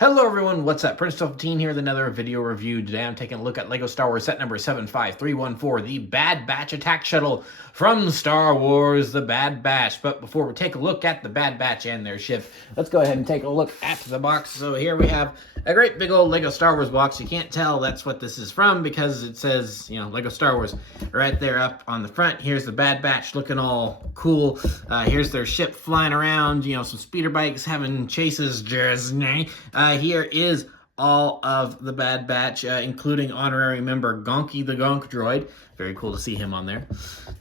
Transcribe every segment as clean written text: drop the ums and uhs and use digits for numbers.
Hello everyone, what's up? Prince15 here with another video review. Today I'm taking a look at LEGO Star Wars set number 75314, the Bad Batch attack shuttle from Star Wars The Bad Batch. But before we take a look at the Bad Batch and their ship, let's go ahead and take a look at the box. So here we have a great big old LEGO Star Wars box. You can't tell that's what this is from because it says, LEGO Star Wars right there up on the front. Here's the Bad Batch looking all cool. Here's their ship flying around, some speeder bikes having chases. Here is all of the Bad Batch, including honorary member Gonky the Gonk droid. Very cool to see him on there.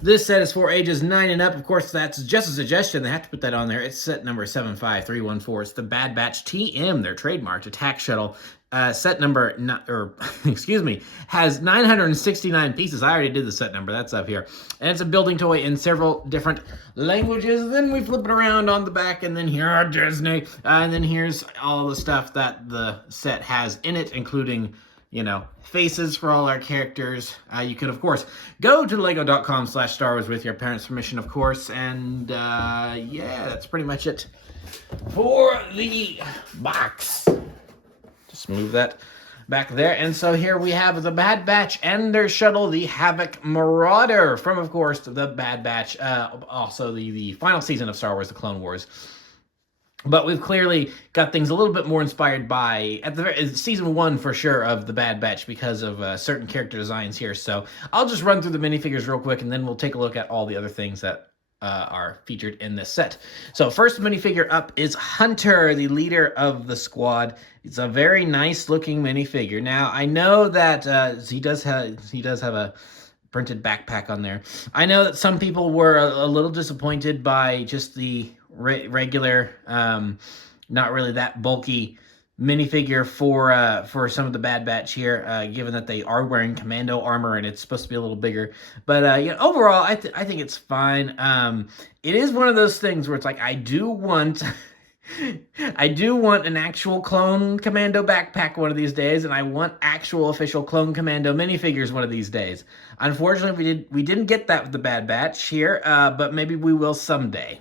This set is for ages 9 and up. Of course, that's just a suggestion. They have to put that on there. It's set number 75314. It's the Bad Batch TM, their trademarked attack shuttle. Set number, has 969 pieces. I already did the set number. That's up here. And it's a building toy in several different languages. Then we flip it around on the back, and then here are Disney. And then here's all the stuff that the set has in it, including, faces for all our characters. You can, of course, go to lego.com/Star Wars with your parents' permission, of course. And, yeah, that's pretty much it for the box. Just move that back there. And so here we have the Bad Batch and their shuttle, the Havoc Marauder, from, of course, the Bad Batch, also the final season of Star Wars, The Clone Wars. But we've clearly got things a little bit more inspired by, season 1 for sure, of the Bad Batch because of certain character designs here. So I'll just run through the minifigures real quick, and then we'll take a look at all the other things that are featured in this set. So first minifigure up is Hunter, the leader of the squad. It's a very nice looking minifigure. Now I know that he does have a printed backpack on there. I know that some people were a little disappointed by just the regular, not really that bulky minifigure for some of the Bad Batch here, given that they are wearing commando armor and it's supposed to be a little bigger. But overall, I think it's fine. It is one of those things where it's like I do want an actual clone commando backpack one of these days, and I want actual official clone commando minifigures one of these days. Unfortunately, we didn't get that with the Bad Batch here, but maybe we will someday.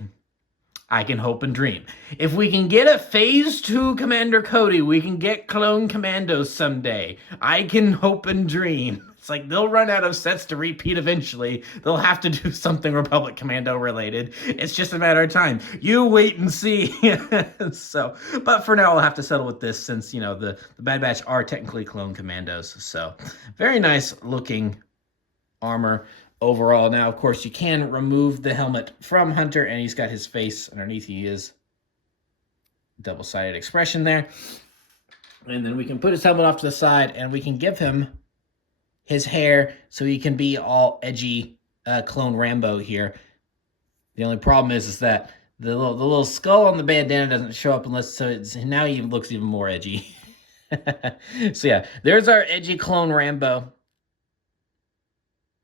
I can hope and dream. If we can get a Phase 2 Commander Cody, we can get Clone Commandos someday. I can hope and dream. It's like they'll run out of sets to repeat eventually. They'll have to do something Republic Commando related. It's just a matter of time. You wait and see. But for now, I'll have to settle with this since, the Bad Batch are technically Clone Commandos. So, very nice looking armor overall. Now, of course, you can remove the helmet from Hunter, and he's got his face underneath. He is double-sided expression there. And then we can put his helmet off to the side, and we can give him his hair so he can be all edgy clone Rambo here. The only problem is that the little skull on the bandana doesn't show up now he looks even more edgy. So yeah, there's our edgy clone Rambo.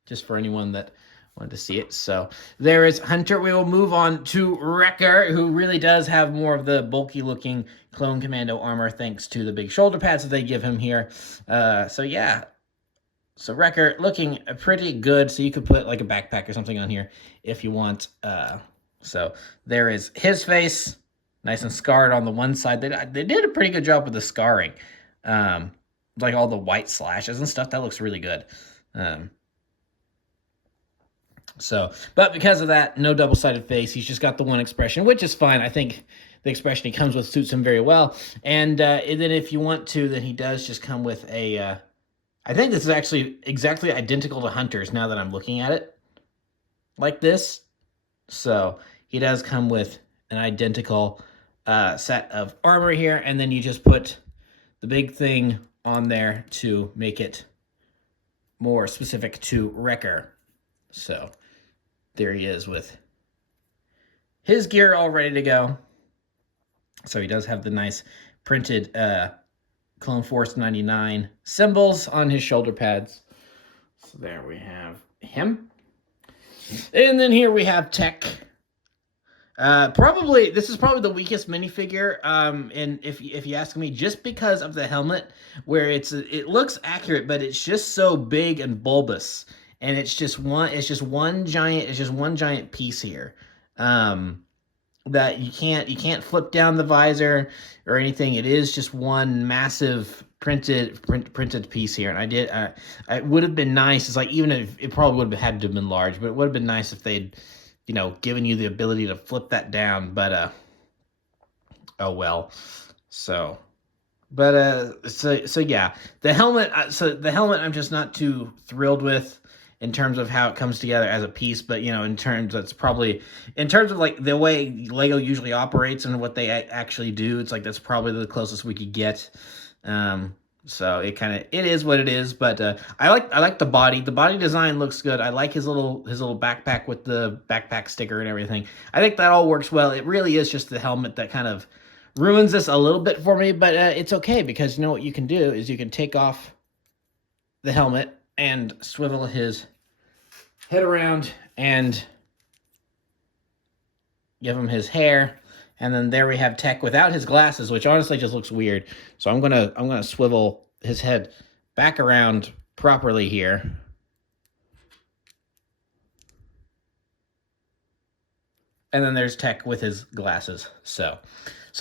Just for anyone that wanted to see it. So there is Hunter. We will move on to Wrecker, who really does have more of the bulky looking clone commando armor thanks to the big shoulder pads that they give him here. So yeah. So Wrecker looking pretty good. So you could put like a backpack or something on here if you want. So there is his face, nice and scarred on the one side. They did a pretty good job with the scarring. Like all the white slashes and stuff. That looks really good. But because of that, no double-sided face. He's just got the one expression, which is fine. I think the expression he comes with suits him very well. And then if you want to, then he does just come with a... I think this is actually exactly identical to Hunter's now that I'm looking at it. Like this. So he does come with an identical set of armor here. And then you just put the big thing on there to make it more specific to Wrecker. So there he is with his gear all ready to go. So he does have the nice printed Clone Force 99 symbols on his shoulder pads. So there we have him. And then here we have Tech. This is probably the weakest minifigure. And if you ask me, just because of the helmet, where it looks accurate, but it's just so big and bulbous. And it's just one giant piece here. that you can't flip down the visor or anything. It is just one massive printed piece here. And it would have been nice. It's like, even if it probably would have had to have been large, but it would have been nice if they'd, given you the ability to flip that down. But oh well. So. So yeah, the helmet. So the helmet, I'm just not too thrilled with in terms of how it comes together as a piece. But in terms of like the way Lego usually operates and what they actually do, it's like that's probably the closest we could get. So it is what it is. But I like the body. The body design looks good. I like his little backpack with the backpack sticker and everything. I think that all works well. It really is just the helmet that kind of ruins this a little bit for me, but it's okay, because what you can do is you can take off the helmet and swivel his head around and give him his hair, and then there we have Tech without his glasses, which honestly just looks weird. So I'm gonna swivel his head back around properly here. And then there's Tech with his glasses. So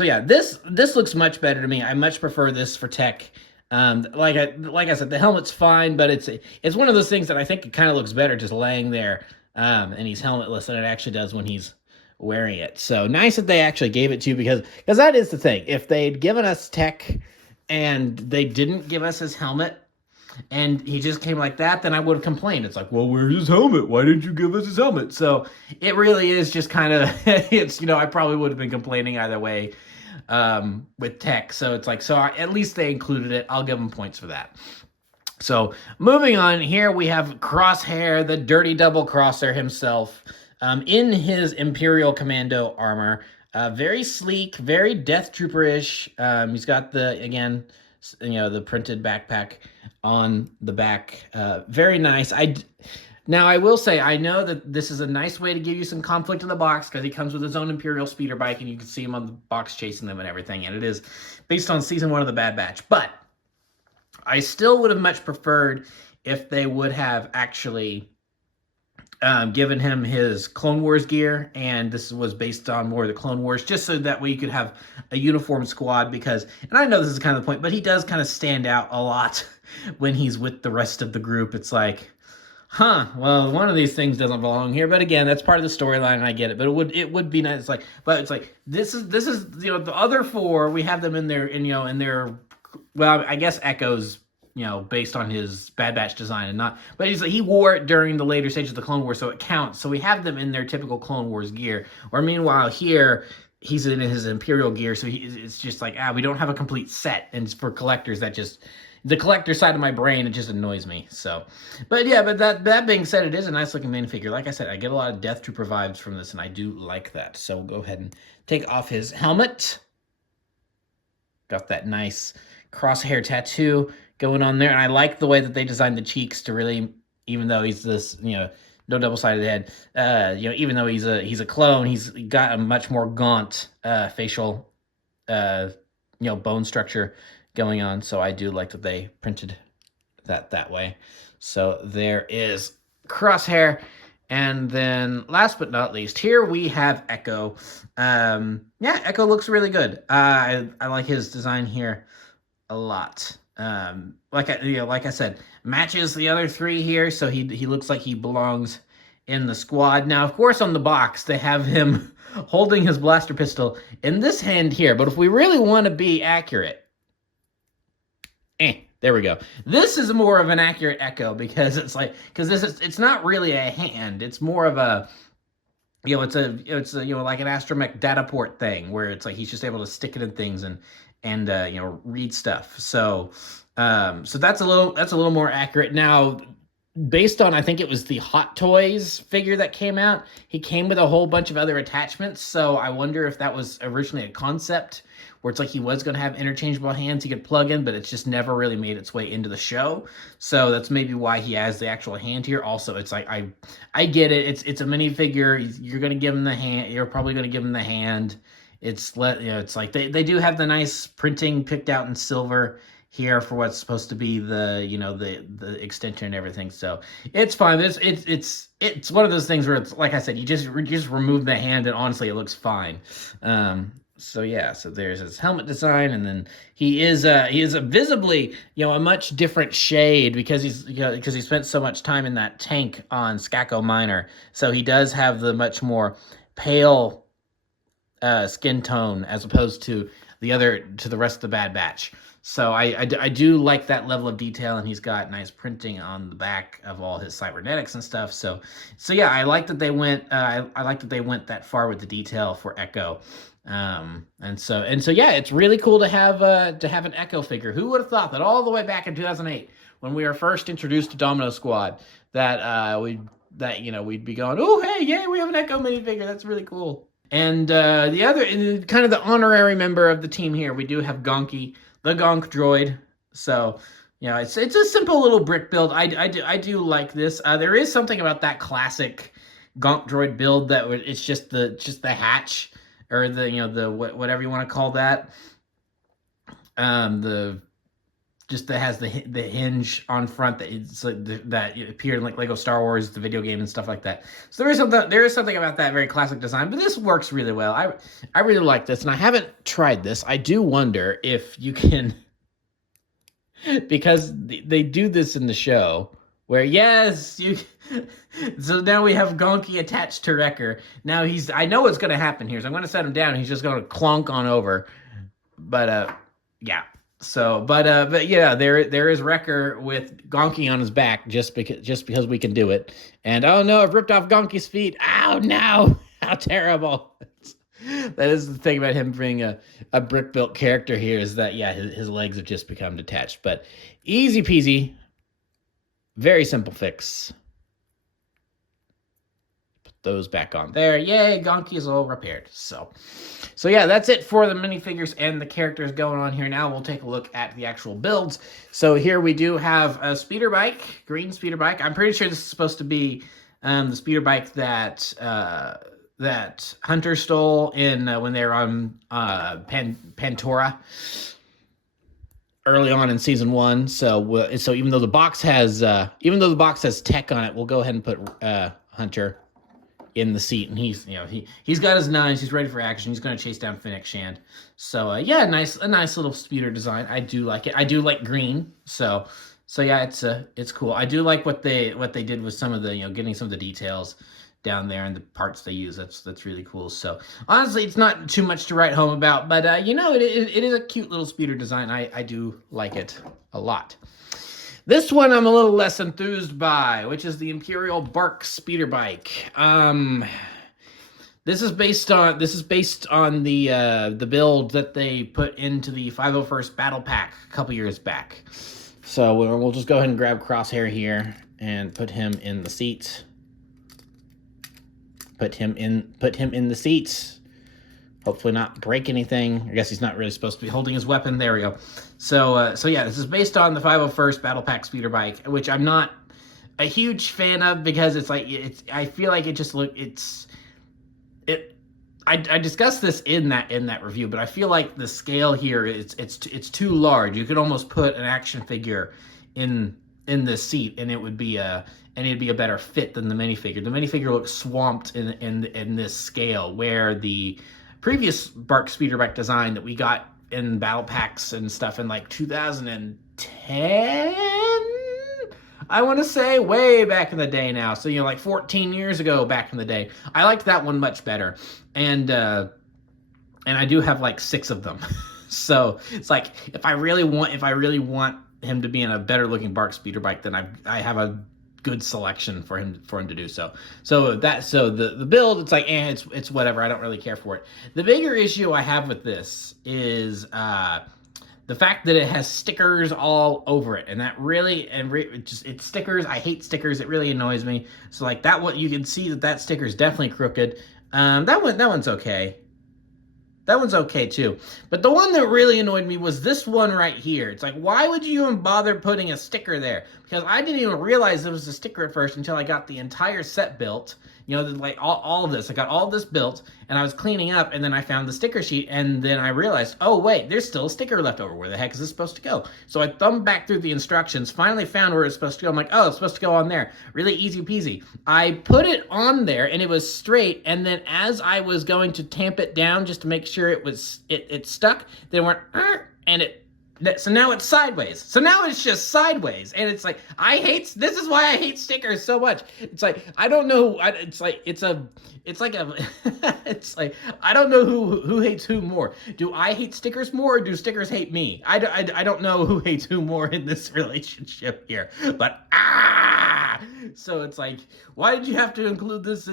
yeah, this looks much better to me. I much prefer this for Tech. Like I said, the helmet's fine, but it's one of those things that I think it kind of looks better just laying there, and he's helmetless than it actually does when he's wearing it. So nice that they actually gave it to you, because that is the thing. If they'd given us Tech and they didn't give us his helmet, and he just came like that, then I would have complained. It's like, well, where's his helmet? Why didn't you give us his helmet? So it really is just kind of, I probably would have been complaining either way with Tech. So it's like, at least they included it. I'll give them points for that. So moving on, here we have Crosshair, the dirty double crosser himself, in his Imperial Commando armor. Very sleek, very Death Trooper-ish. He's got the printed backpack on the back. Very nice. Now, I will say, I know that this is a nice way to give you some conflict in the box, because he comes with his own Imperial speeder bike, and you can see him on the box chasing them and everything, and it is based on Season 1 of the Bad Batch. But I still would have much preferred if they would have actually given him his Clone Wars gear, and this was based on more of the Clone Wars, just so that way you could have a uniform squad, because, and I know this is kind of the point, but he does kind of stand out a lot when he's with the rest of the group. It's like, well, one of these things doesn't belong here, but again, that's part of the storyline, and I get it. But it would be nice. It's like this is the other four, we have them in their well, I guess Echo's based on his Bad Batch design and not, but he wore it during the later stages of the Clone Wars, so it counts. So we have them in their typical Clone Wars gear. Or meanwhile here, he's in his Imperial gear, so it's just like, we don't have a complete set. And for collectors, the collector side of my brain, it just annoys me. So, but yeah, but that being said, it is a nice looking minifigure. Like I said, I get a lot of Death Trooper vibes from this, and I do like that. So we'll go ahead and take off his helmet. Got that nice crosshair tattoo going on there, and I like the way that they designed the cheeks to really, even though he's this, no double-sided head, even though he's a clone, he's got a much more gaunt facial, bone structure going on. So I do like that they printed that way. So there is Crosshair, and then last but not least, here we have Echo. Echo looks really good. I like his design here a lot. Like I said, matches the other three here, so he looks like he belongs in the squad. Now, of course, on the box they have him holding his blaster pistol in this hand here, but if we really want to be accurate, there we go. This is more of an accurate Echo, because it's not really a hand. It's more of a, it's like an astromech data port thing, where it's like he's just able to stick it in things and read stuff. So that's a little more accurate. Now, based on, I think it was the Hot Toys figure that came out, he came with a whole bunch of other attachments. So I wonder if that was originally a concept where it's like he was going to have interchangeable hands he could plug in, but it's just never really made its way into the show. So that's maybe why he has the actual hand here. Also, it's like, I get it. It's a minifigure. You're going to give him the hand. You're probably going to give him the hand. It's like they do have the nice printing picked out in silver here for what's supposed to be the, you know, the extension and everything. So it's fine. It's one of those things where it's like I said, you just remove the hand and honestly it looks fine. So yeah, so there's his helmet design, and then he is a visibly, you know, a much different shade because because he spent so much time in that tank on Skako Minor. So he does have the much more pale skin tone as opposed to the rest of the Bad Batch. So I do like that level of detail, and he's got nice printing on the back of all his cybernetics and stuff. So yeah, I like that they went I like that they went that far with the detail for Echo. And so yeah, it's really cool to have an Echo figure. Who would have thought that all the way back in 2008 when we were first introduced to Domino Squad that we'd be going, oh hey, yay, we have an Echo minifigure. That's really cool. And the other, kind of the honorary member of the team here, we do have Gonky, the Gonk droid. So, you know, it's a simple little brick build. I do like this. There is something about that classic Gonk droid build that it's just the hatch, or the whatever you want to call that. That has the hinge on front that it's like that appeared in like Lego Star Wars, the video game and stuff like that. So there is something about that very classic design, but this works really well. I really like this, and I haven't tried this. I do wonder if you can, because they do this in the show where yes, you. So now we have Gonky attached to Wrecker. Now I know what's going to happen here. So I'm going to set him down. He's just going to clonk on over, but yeah. So, but yeah, there is Wrecker with Gonky on his back just because we can do it. And oh no, I've ripped off Gonky's feet. Oh no, how terrible! That is the thing about him being a brick built character here, is that yeah, his legs have just become detached. But easy peasy, very simple fix. Put those back on there. Yay, Gonky is all repaired. So yeah, that's it for the minifigures and the characters going on here. Now we'll take a look at the actual builds. So here we do have a speeder bike, green speeder bike. I'm pretty sure this is supposed to be the speeder bike that Hunter stole in when they were on Pantora early on in season 1. So even though the box has tech on it, we'll go ahead and put Hunter in the seat, and he's got his knives, he's ready for action. He's going to chase down Fennec Shand. So yeah, a nice little speeder design. I do like it. I do like green. So yeah, it's cool. I do like what they did with some of the getting some of the details down there and the parts they use. That's really cool. So honestly, it's not too much to write home about, but it is a cute little speeder design. I do like it a lot. This one I'm a little less enthused by, which is the Imperial Bark speeder bike. This is based on the build that they put into the 501st Battle Pack a couple years back. So we'll just go ahead and grab Crosshair here and put him in the seat. Put him in the seats. Hopefully not break anything. I guess he's not really supposed to be holding his weapon. There we go. So yeah, this is based on the 501st Battle Pack speeder bike, which I'm not a huge fan of because I feel like it just I discussed this in that review, but I feel like the scale here it's too large. You could almost put an action figure in this seat, and it'd be a better fit than the minifigure. The minifigure looks swamped in this scale, where the previous Bark speeder bike design that we got in battle packs and stuff in like 2010, I want to say, way back in the day now. So like 14 years ago back in the day. I liked that one much better, and I do have like 6 of them. So it's like if I really want him to be in a better looking Bark speeder bike, then I have a good selection for him to do so. So the build, it's like it's whatever. I don't really care for it. The bigger issue I have with this is the fact that it has stickers all over it, and that really it's stickers. I hate stickers. It really annoys me. So like that one, you can see that sticker is definitely crooked. That one's okay. That one's okay too. But the one that really annoyed me was this one right here. It's like, why would you even bother putting a sticker there? Because I didn't even realize it was a sticker at first until I got the entire set built. you know, like all of this. I got all of this built, and I was cleaning up, and then I found the sticker sheet, and then I realized, oh wait, there's still a sticker left over. Where the heck is this supposed to go? So I thumbed back through the instructions, finally found where it's supposed to go. I'm like, oh, it's supposed to go on there. Really easy peasy. I put it on there, and it was straight, and then as I was going to tamp it down just to make sure it stuck, then it went, and so now it's sideways. So now it's just sideways. And it's like, this is why I hate stickers so much. It's like, I don't know. It's like, I don't know who hates who more. Do I hate stickers more, or do stickers hate me? I don't know who hates who more in this relationship here. But, so it's like, why did you have to include this?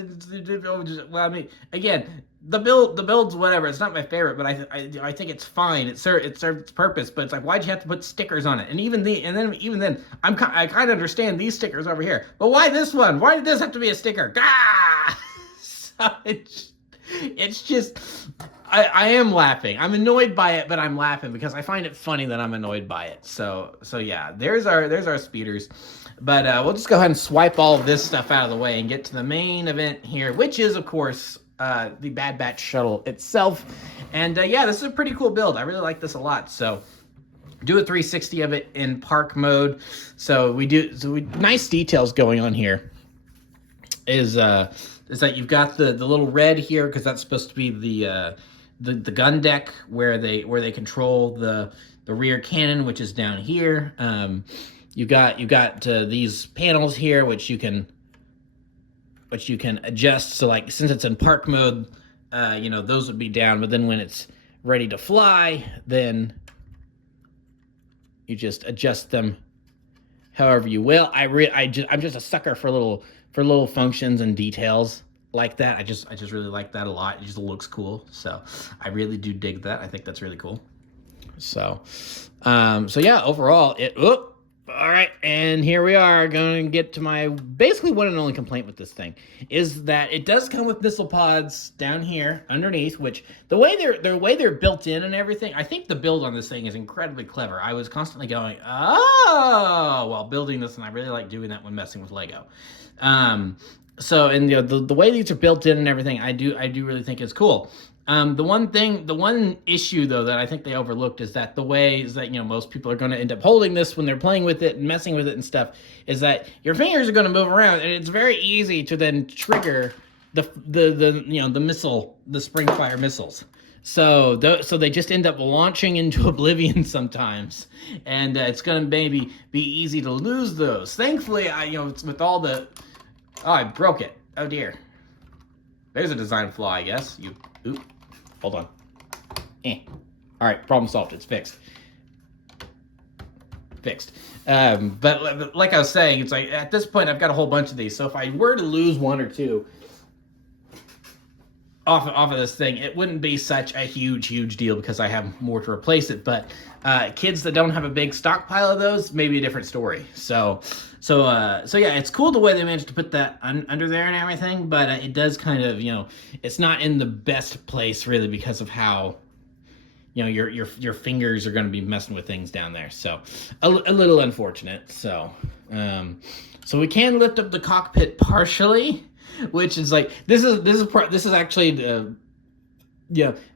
Well, I mean, again, the build's whatever. It's not my favorite, but I think it's fine. It served its purpose. But it's like, why'd you have to put stickers on it? And even then, I kind of understand these stickers over here. But why this one? Why did this have to be a sticker? So it's just, I am laughing. I'm annoyed by it, but I'm laughing because I find it funny that I'm annoyed by it. So yeah, there's our speeders. But we'll just go ahead and swipe all of this stuff out of the way and get to the main event here, which is, of course, the Bad Batch shuttle itself. And yeah, this is a pretty cool build. I really like this a lot. So do a 360 of it in park mode. So nice details going on here. Is that you've got the little red here, because that's supposed to be the gun deck where they control the rear cannon, which is down here. You've got these panels here, which you can adjust. So like, since it's in park mode, you know, those would be down, but then when it's ready to fly, then you just adjust them however you will. I'm just a sucker for little functions and details like that. I just really like that a lot. It just looks cool. So I really do dig that. I think that's really cool. So yeah, overall all right, and here we are going to get to my basically one and only complaint with this thing, is that it does come with missile pods down here underneath, which the way they're built in and everything, I think the build on this thing is incredibly clever. I was constantly going, oh, while building this, and I really like doing that when messing with Lego. So, and you know, the way these are built in and everything, I do really think is cool. The one issue though that I think they overlooked is that the ways that, you know, most people are going to end up holding this when they're playing with it and messing with it and stuff, is that your fingers are going to move around, and it's very easy to then trigger the spring fire missiles. So they just end up launching into oblivion sometimes, and it's going to maybe be easy to lose those. Thankfully, it's with all the, I broke it. Oh dear. There's a design flaw, I guess. Oop. Hold on. All right, problem solved. It's fixed. But like I was saying, it's like at this point I've got a whole bunch of these. So if I were to lose one or two off of this thing, it wouldn't be such a huge deal because I have more to replace it. But kids that don't have a big stockpile of those, maybe a different story. So yeah, it's cool the way they managed to put that under there and everything, but it does kind of, it's not in the best place really because of how, your fingers are going to be messing with things down there. So a little unfortunate. So we can lift up the cockpit partially, which is like, this is actually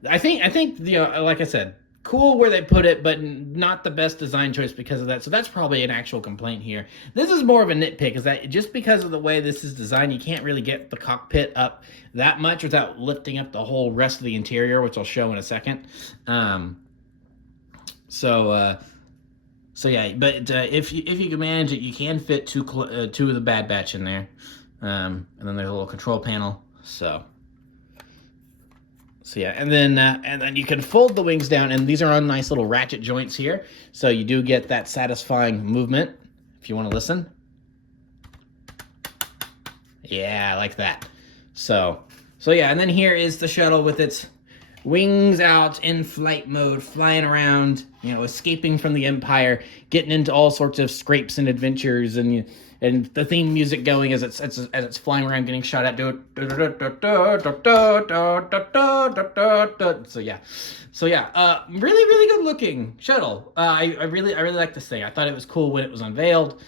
I think like I said, cool where they put it, but not the best design choice because of that. So that's probably an actual complaint here. This is more of a nitpick, is that just because of the way this is designed, you can't really get the cockpit up that much without lifting up the whole rest of the interior, which I'll show in a second. So yeah, but if you can manage it, you can fit two of the Bad Batch in there. And then there's a little control panel. So yeah, and then you can fold the wings down, and these are on nice little ratchet joints here. So you do get that satisfying movement if you want to listen. Yeah, I like that. So yeah, and then here is the shuttle with its wings out in flight mode, flying around, escaping from the Empire, getting into all sorts of scrapes and adventures, and the theme music going as it's flying around, getting shot at. So yeah, really good looking shuttle. I really like this thing. I thought it was cool when it was unveiled.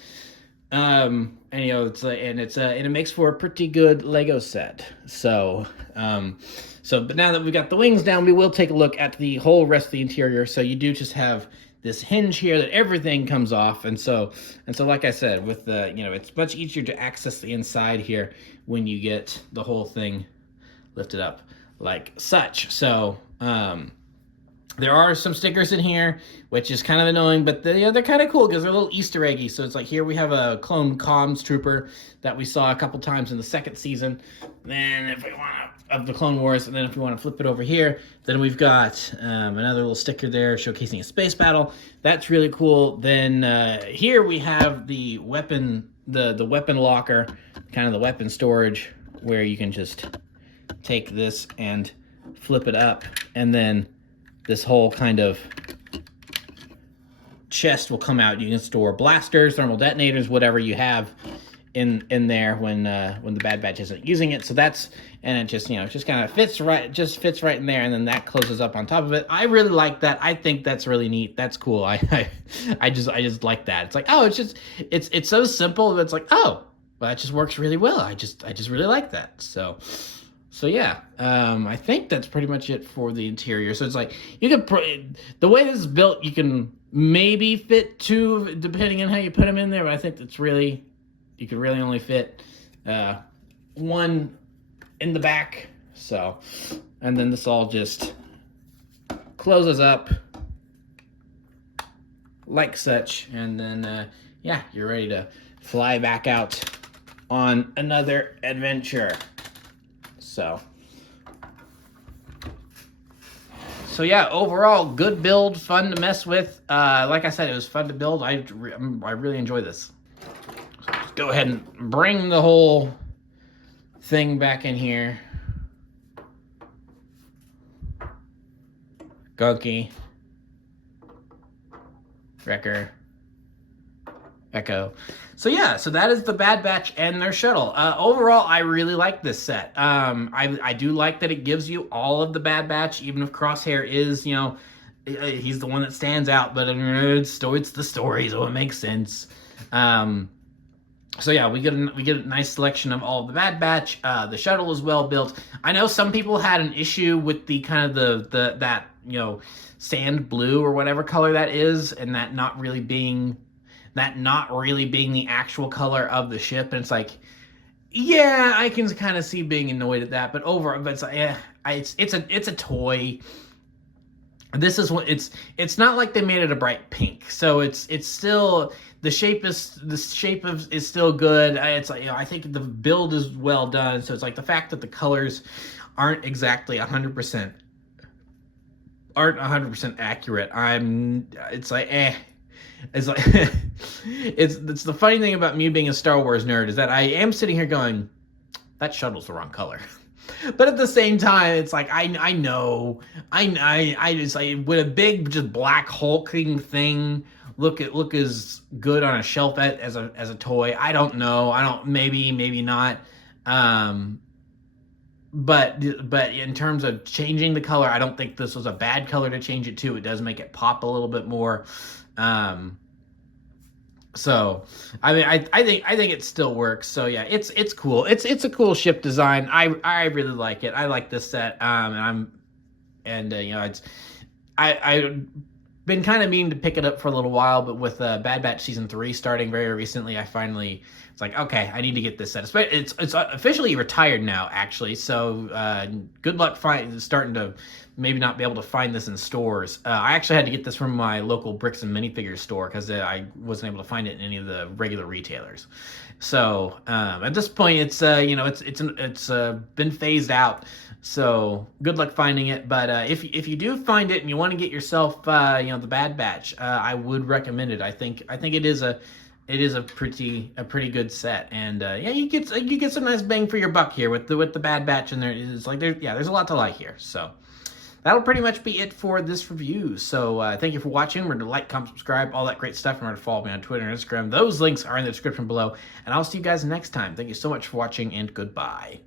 And you know, and it makes for a pretty good Lego set. So, but now that we've got the wings down, we will take a look at the whole rest of the interior. So you do just have this hinge here that everything comes off, and so like I said, with the, you know, it's much easier to access the inside here when you get the whole thing lifted up like such. So, there are some stickers in here, which is kind of annoying, but they're kind of cool because they're a little Easter eggy. So it's like, here we have a clone comms trooper that we saw a couple times in the second season. Then if we want to, of the Clone Wars, and then if we want to flip it over here, then we've got another little sticker there showcasing a space battle. That's really cool. Then here we have the weapon, the weapon locker, kind of the weapon storage, where you can just take this and flip it up, and then this whole kind of chest will come out. You can store blasters, thermal detonators, whatever you have in there when the Bad Batch isn't using it. So that's, and it just, you know, it just kind of fits right, in there, and then that closes up on top of it. I really like that. I think that's really neat. That's cool. I just like that. It's like, oh, it's so simple. It's like, oh, well, that just works really well. I just really like that. So yeah, I think that's pretty much it for the interior. So it's like, you can, the way this is built, you can maybe fit two, depending on how you put them in there, but I think it's really, you could really only fit one in the back. So, and then this all just closes up like such, and then yeah, you're ready to fly back out on another adventure. So yeah, overall, good build, fun to mess with. Like I said, it was fun to build. I really enjoy this. So just go ahead and bring the whole thing back in here. Gunky. Wrecker. Echo. So yeah, so that is the Bad Batch and their shuttle. Overall, I really like this set. I do like that it gives you all of the Bad Batch, even if Crosshair is, you know, he's the one that stands out, but it's the story, so it makes sense. So yeah, we get a nice selection of all of the Bad Batch. The shuttle is well built. I know some people had an issue with the kind of that, you know, sand blue or whatever color that is, and that not really being the actual color of the ship. And it's like, yeah, I can kind of see being annoyed at that, but it's like, yeah, it's a toy. This is what it's not like they made it a bright pink, so it's still, the shape is still good. It's like, you know, I think the build is well done. So it's like the fact that the colors aren't exactly 100% accurate. It's like, it's like, it's the funny thing about me being a Star Wars nerd is that I am sitting here going, that shuttle's the wrong color. But at the same time, it's like, I just like, would a big just black hulking thing look as good on a shelf as a toy? I don't know. Maybe not. But in terms of changing the color, I don't think this was a bad color to change it to. It does make it pop a little bit more. So I mean, I think it still works. So yeah, it's cool. It's a cool ship design. I really like it. I like this set. You know, I've been kind of meaning to pick it up for a little while, but with Bad Batch Season 3 starting very recently, it's like, okay, I need to get this set. It's officially retired now, actually, so good luck starting to maybe not be able to find this in stores. I actually had to get this from my local bricks and minifigures store because I wasn't able to find it in any of the regular retailers. So at this point, it's you know, it's been phased out. So good luck finding it. But if you do find it and you want to get yourself you know, the Bad Batch, I would recommend it. I think it is a pretty good set, and yeah, you get some nice bang for your buck here with the Bad Batch, and there's a lot to like here. So that'll pretty much be it for this review. So thank you for watching. Remember to like, comment, subscribe, all that great stuff. Remember to follow me on Twitter and Instagram. Those links are in the description below, and I'll see you guys next time. Thank you so much for watching, and goodbye.